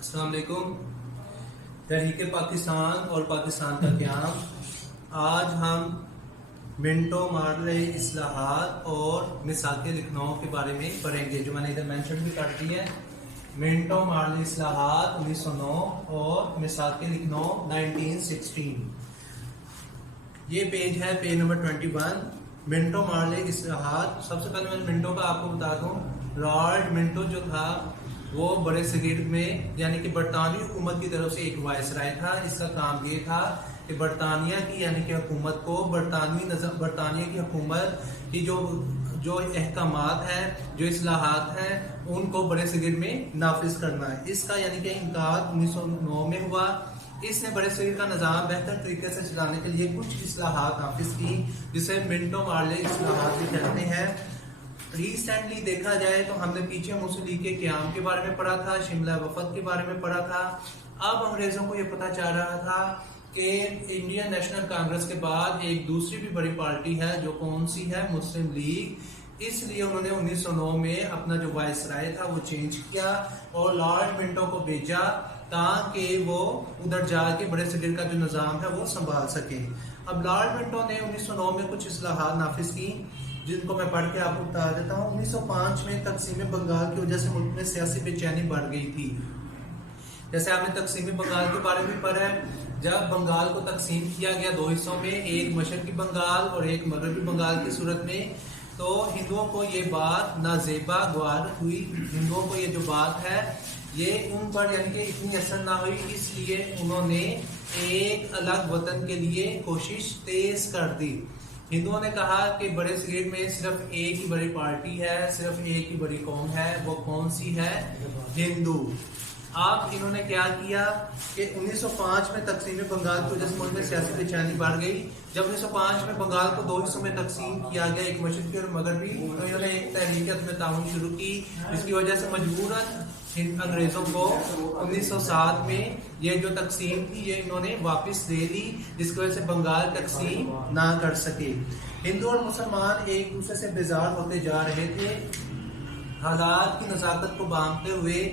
السلام علیکم۔ تحریک پاکستان اور پاکستان کا قیام، آج ہم منٹو مارلے اصلاحات اور میثاق لکھنؤ کے بارے میں پڑھیں گے، جو میں نے ادھر مینشن بھی کر دی ہے۔ منٹو مارلے اصلاحات 1909 اور میثاق لکھنؤ 1916۔ یہ پیج ہے، پیج نمبر 21۔ منٹو مارلے اصلاحات۔ سب سے پہلے میں منٹو کا آپ کو بتا دوں، لارڈ منٹو جو تھا وہ برے صغیر میں یعنی کہ برطانوی حکومت کی طرف سے ایک وائسرائے تھا۔ اس کا کام یہ تھا کہ برطانیہ کی یعنی کہ حکومت کو برطانیہ کی حکومت کی جو احکامات ہیں، جو اصلاحات ہیں، ان کو برے صغیر میں نافذ کرنا ہے۔ اس کا یعنی کہ انعقاد 1909 میں ہوا۔ اس نے برے صغیر کا نظام بہتر طریقے سے چلانے کے لیے کچھ اصلاحات نافذ کی، جسے منٹو مارلے اصلاحات بھی کہتے ہیں۔ ریسنٹلی دیکھا جائے تو ہم نے پیچھے مسلم لیگ کے قیام کے بارے میں پڑھا تھا، شملہ وفد کے بارے میں پڑھا تھا۔ اب انگریزوں کو یہ پتا چل رہا تھا کہ انڈین نیشنل کانگریس کے بعد ایک دوسری بھی بڑی پارٹی ہے، جو کون سی ہے؟ مسلم لیگ۔ اس لیے انہوں نے 1909 میں اپنا جو وائسرائے تھا وہ چینج کیا اور لارڈ منٹو کو بھیجا تاکہ وہ ادھر جا کے بڑے صغیر کا جو نظام ہے وہ سنبھال سکے۔ اب لارڈ منٹو نے 1909 میں کچھ اصلاحات نافذ کی، جن کو میں پڑھ کے آپ کو بتا دیتا ہوں۔ 1905 میں تقسیم بنگال کی وجہ سے ملک میں سیاسی بے چینی بڑھ گئی تھی۔ جیسے آپ نے تقسیم بنگال کے بارے میں پڑھا ہے، جب بنگال کو تقسیم کیا گیا دو حصوں میں، ایک مشرقی بنگال اور ایک مغربی بنگال کی صورت میں، تو ہندوؤں کو یہ بات نازیبا گوار ہوئی۔ ہندوؤں کو یہ جو بات ہے یہ ان پر یعنی کہ اتنی اثر نہ ہوئی، اس لیے انہوں نے ایک الگ وطن کے لیے کوشش تیز کر دی۔ ہندوؤں نے کہا کہ بڑے صغیر میں صرف ایک ہی بڑی پارٹی ہے، صرف ایک ہی بڑی قوم ہے، وہ کون سی ہے؟ ہندو۔ اب انہوں نے کیا کیا کہ 1905 میں تقسیم بنگال کی وجہ سے ملک میں سیاسی بے چینی بڑھ گئی۔ جب 1905 میں بنگال کو دو حصوں میں تقسیم کیا گیا، ایک مشرقی اور مغربی، تو انہوں نے ایک تحریک میں تعاون شروع کی، جس کی وجہ سے مجبوراً انگریزوں کو 1907 میں یہ جو تقسیم تھی یہ انہوں نے واپس دے دی، جس کی وجہ سے بنگال تقسیم نہ کر سکے۔ ہندو اور مسلمان ایک دوسرے سے بیزار ہوتے جا رہے تھے۔ حالات کی نزاکت کو بانٹتے ہوئے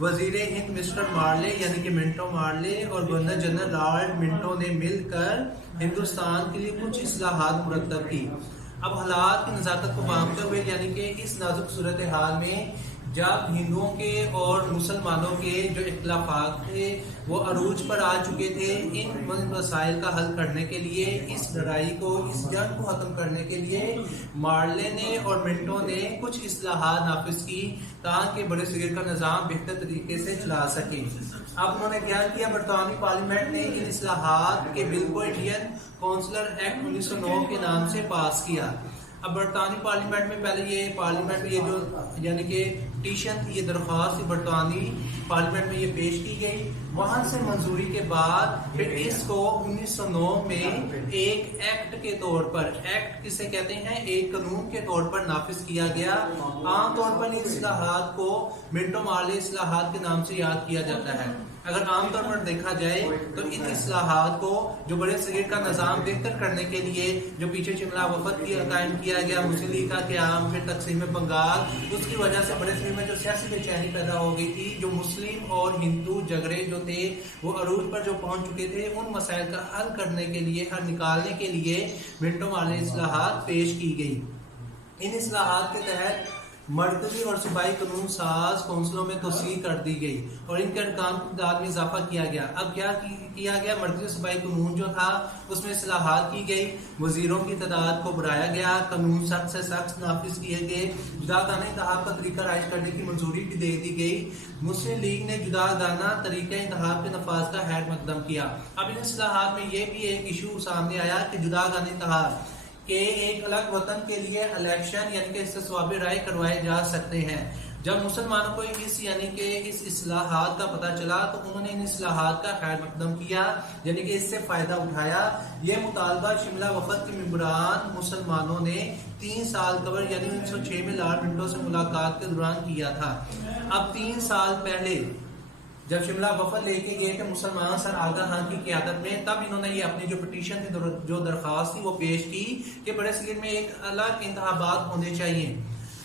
وزیر ہند مسٹر مارلے یعنی کہ منٹو مارلے اور گورنر جنرل لارڈ منٹو نے مل کر ہندوستان کے لیے کچھ اصلاحات مرتب کی۔ اب حالات کی نزاکت کو بانٹتے ہوئے یعنی کہ اس نازک صورتحال میں جب ہندوؤں کے اور مسلمانوں کے جو اختلافات تھے وہ عروج پر آ چکے تھے، ان مسائل کا حل کرنے کے لیے، اس لڑائی کو، اس جنگ کو ختم کرنے کے لیے مارلے نے اور منٹو نے کچھ اصلاحات نافذ کی تاکہ بڑے صغیر کا نظام بہتر طریقے سے چلا سکے۔ اب انہوں نے کیا کیا؟ برطانوی پارلیمنٹ نے ان اصلاحات کے بل کو انڈین کونسلر ایکٹ 1909 کے نام سے پاس کیا۔ اب برطانوی پارلیمنٹ میں پہلے یہ پارلیمنٹ میں یہ جو یعنی کہ پٹیشن تھی، یہ درخواست برطانوی پارلیمنٹ میں یہ پیش کی گئی، وہاں سے منظوری کے بعد پھر اس کو 1909 میں ایک ایکٹ کے طور پر، ایکٹ کسے کہتے ہیں؟ ایک قانون کے طور پر نافذ کیا گیا۔ عام طور پر ان اصلاحات کو منٹو مارلے اصلاحات کے نام سے یاد کیا جاتا ہے۔ اگر عام طور پر دیکھا جائے تو ان اصلاحات کو جو بڑے صغیر کا نظام بہتر کرنے کے لیے جو پیچھے شملہ وفد کی قائم کیا گیا، مسلم لیگ کا قیام، پھر تقسیم بنگال، اس کی وجہ سے بڑے صغیر میں جو سیاسی بے چینی پیدا ہو گئی تھی، جو مسلم اور ہندو جھگڑے جو تھے وہ عروج پر جو پہنچ چکے تھے، ان مسائل کا حل کرنے کے لیے، حل نکالنے کے لیے منٹو مارلے اصلاحات پیش کی گئی۔ ان اصلاحات کے تحت مرکزی اور صوبائی قانون ساز کونسلوں میں توسیع کر دی گئی اور ان کے ارکان کی تعداد میں اضافہ کیا گیا۔ اب کیا کیا گیا؟ مرکزی صوبائی قانون جو تھا اس میں اصلاحات کی گئی، وزیروں کی تعداد کو بڑھایا گیا، قانون سخت سے سخت نافذ کیے گئے، جداگانہ انتخاب کا طریقہ رائج کرنے کی منظوری بھی دے دی گئی۔ مسلم لیگ نے جداگانہ طریقہ انتخاب کے نفاذ کا خیر مقدم کیا۔ اب ان اصلاحات میں یہ بھی ایک ایشو سامنے آیا کہ جداگانہ انتخاب کہ ایک الگ وطن کے لیے الیکشن یعنی کہ استصواب رائے کروائے جا سکتے ہیں۔ جب مسلمانوں کو اس یعنی کہ اس اصلاحات کا پتہ چلا تو انہوں نے ان اصلاحات کا خیر مقدم کیا، یعنی کہ اس سے فائدہ اٹھایا۔ یہ مطالبہ شملہ وفد کے ممبران مسلمانوں نے 3 سال قبل یعنی 1906 میں لارڈ منٹو سے ملاقات کے دوران کیا تھا۔ اب 3 سال پہلے جب شملہ وفد لے کے گئے تھے مسلمان سر آغا خان کی قیادت میں، تب انہوں نے یہ اپنی جو پٹیشن تھی، جو درخواست تھی وہ پیش کی کہ بڑے صغیر میں ایک الگ انتخابات ہونے چاہیے۔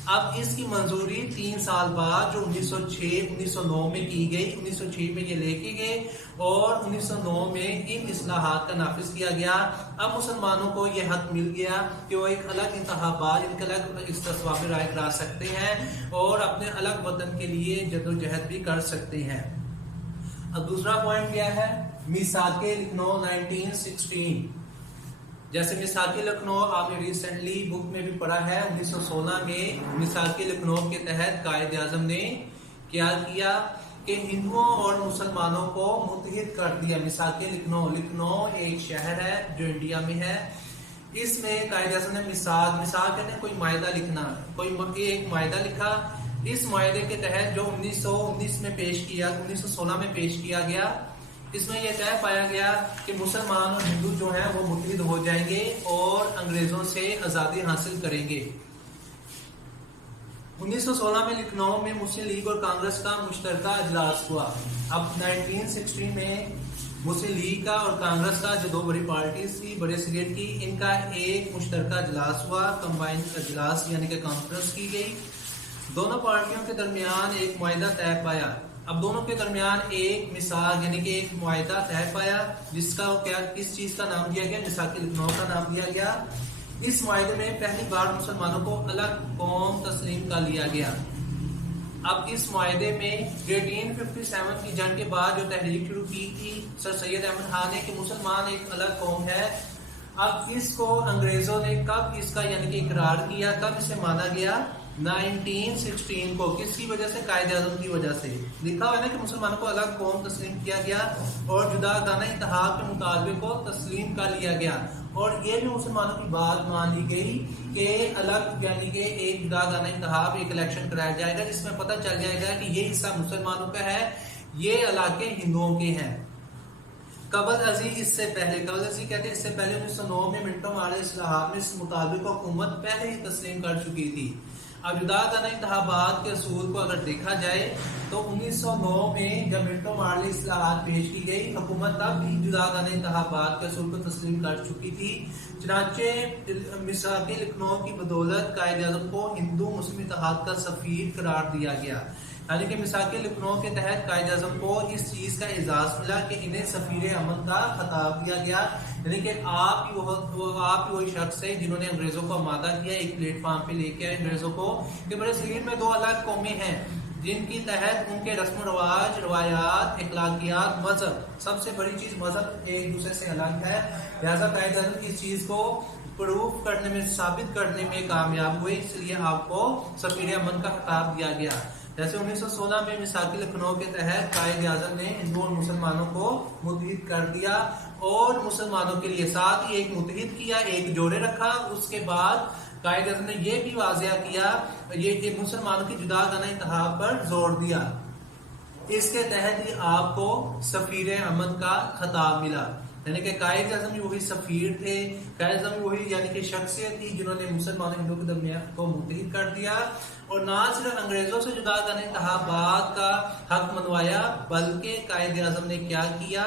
اب اس کی منظوری 3 سال بعد جو 1909 میں کی گئی، 1906 میں یہ لے کے گئے اور 1909 میں ان اصلاحات کا نافذ کیا گیا۔ اب مسلمانوں کو یہ حق مل گیا کہ وہ ایک الگ انتخابات، ایک الگ استصواب رائے کرا سکتے ہیں اور اپنے الگ وطن کے لیے جدوجہد بھی کر سکتے ہیں۔ اب دوسرا پوائنٹ کیا ہے؟ میثاق لکھنؤ 1916۔ جیسے میثاق لکھنؤ آپ نے ریسنٹلی بک میں بھی پڑھا ہے، 1916 میں میثاق لکھنؤ کے تحت قائد اعظم نے کیا کیا کہ ہندوؤں اور مسلمانوں کو متحد کر دیا۔ میثاق لکھنؤ، لکھنؤ ایک شہر ہے جو انڈیا میں ہے، اس میں قائد اعظم نے میثاق کہتے ہیں کوئی معاہدہ لکھنا، کوئی ایک معاہدہ لکھا۔ اس معاہدے کے تحت جو 1919 میں پیش کیا، 1916 میں پیش کیا گیا، اس میں یہ طے پایا گیا کہ مسلمان اور ہندو جو ہیں وہ متحد ہو جائیں گے اور انگریزوں سے آزادی حاصل کریں گے۔ 1916 میں لکھنؤ میں مسلم لیگ اور کانگریس کا مشترکہ اجلاس ہوا۔ اب 1916 میں مسلم لیگ کا اور کانگریس کا جو دو بڑی پارٹیز تھی، بڑے سگریٹ کی، ان کا ایک مشترکہ اجلاس ہوا، کمبائنڈ اجلاس یعنی کہ کانفرنس کی گئی۔ دونوں پارٹیوں کے درمیان ایک معاہدہ طے پایا۔ اب دونوں کے درمیان ایک میثاق یعنی کہ ایک معاہدہ طے پایا، جس کا کس چیز کا نام دیا گیا؟ میثاق لکھنؤ کا نام دیا گیا۔ اس معاہدے میں پہلی بار مسلمانوں کو الگ قوم تسلیم کر لیا گیا۔ اب اس معاہدے میں 1857 کی جنگ کے بعد جو تحریک شروع کی تھی سر سید احمد خان نے کہ مسلمان ایک الگ قوم ہے، اب اس کو انگریزوں نے کب اس کا یعنی کہ اقرار کیا، کب اسے مانا گیا؟ 1916 کو۔ کس کی وجہ سے؟ قائد اعظم کی وجہ سے۔ لکھا ہوا ہے نا کہ مسلمانوں کو الگ قوم تسلیم کیا گیا اور جدا گانہ انتخاب کے مطالبے کو تسلیم کر لیا گیا، اور یہ بھی مسلمانوں کی بات مان لی گئی کہ الگ یعنی کہ ایک جدا گانہ انتخاب، ایک الیکشن کرایا جائے گا جس میں پتہ چل جائے گا کہ یہ حصہ مسلمانوں کا ہے، یہ علاقے ہندوؤں کے ہیں۔ قبل ازیں اس سے پہلے، قبل ازیں کہتے ہیں اس سے پہلے 1909 میں منٹو مارلے اصلاحات میں اس مطالبے کو حکومت پہلے ہی تسلیم کر چکی تھی۔ اب جدا گانہ انتخابات کے اصول کو اگر دیکھا جائے تو 1909 میں جب منٹو مارلے اصلاحات پیش کی گئی، حکومت تب بھی جدا گانہ انتخابات کے اصول کو تسلیم کر چکی تھی۔ چنانچہ میثاق لکھنؤ کی بدولت قائد اعظم کو ہندو مسلم اتحاد کا سفیر قرار دیا گیا، یعنی کہ میثاق لکھنؤ کے تحت قائد اعظم کو اس چیز کا اعزاز ملا کہ انہیں سفیر امن کا خطاب دیا گیا، یعنی کہ آپ ہی وہی شخص ہے جنہوں نے انگریزوں کو آمادہ کیا، ایک پلیٹ فارم پہ لے کے انگریزوں کو کہ بڑے صغیر میں دو الگ قومیں ہیں جن کی تحت ان کے رسم و رواج، روایات، اخلاقیات، مذہب، سب سے بڑی چیز مذہب ایک دوسرے سے الگ ہے، لہذا قائد اعظم اس چیز کو پروف کرنے میں، ثابت کرنے میں کامیاب ہوئے، اس لیے آپ کو سفیر امن کا خطاب دیا گیا۔ جیسے 1916 میں میثاق لکھنؤ کے تحت قائد اعظم نے ہندو اور مسلمانوں کو متحد کر دیا اور مسلمانوں کے لیے ساتھ ہی ایک متحد کیا، ایک جوڑے رکھا۔ اس کے بعد قائد اعظم نے یہ بھی واضح کیا، یہ مسلمانوں کی جدا گانہ انتخاب پر زور دیا۔ اس کے تحت ہی آپ کو سفیر امن کا خطاب ملا، یعنی کہ قائد اعظم بھی وہی سفیر تھے، قائد اعظم بھی وہی یعنی کہ شخصیت تھی جنہوں نے مسلمان ہندوؤں کے درمیان کو متحد کر دیا، اور نہ صرف انگریزوں سے جدا گانہ انتخابات کا حق منوایا، بلکہ قائد اعظم نے کیا کیا؟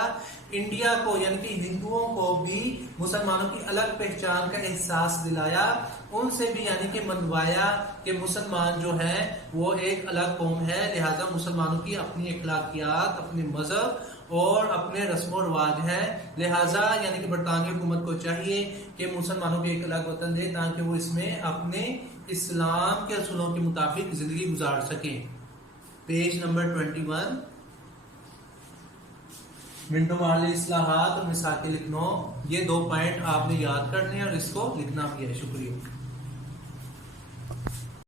انڈیا کو یعنی کہ ہندوؤں کو بھی مسلمانوں کی الگ پہچان کا احساس دلایا، ان سے بھی یعنی کہ منوایا کہ مسلمان جو ہیں وہ ایک الگ قوم ہے، لہذا مسلمانوں کی اپنی اخلاقیات، اپنے مذہب اور اپنے رسم و رواج ہیں، لہذا یعنی کہ برطانوی حکومت کو چاہیے کہ مسلمانوں کو ایک الگ وطن دے تاکہ وہ اس میں اپنے اسلام کے اصولوں کے مطابق زندگی گزار سکیں۔ پیج نمبر 21، منٹو مارلے اصلاحات اور میثاق لکھنؤ، یہ دو پوائنٹ آپ نے یاد کرنے ہیں اور اس کو لکھنا بھی ہے۔ شکریہ۔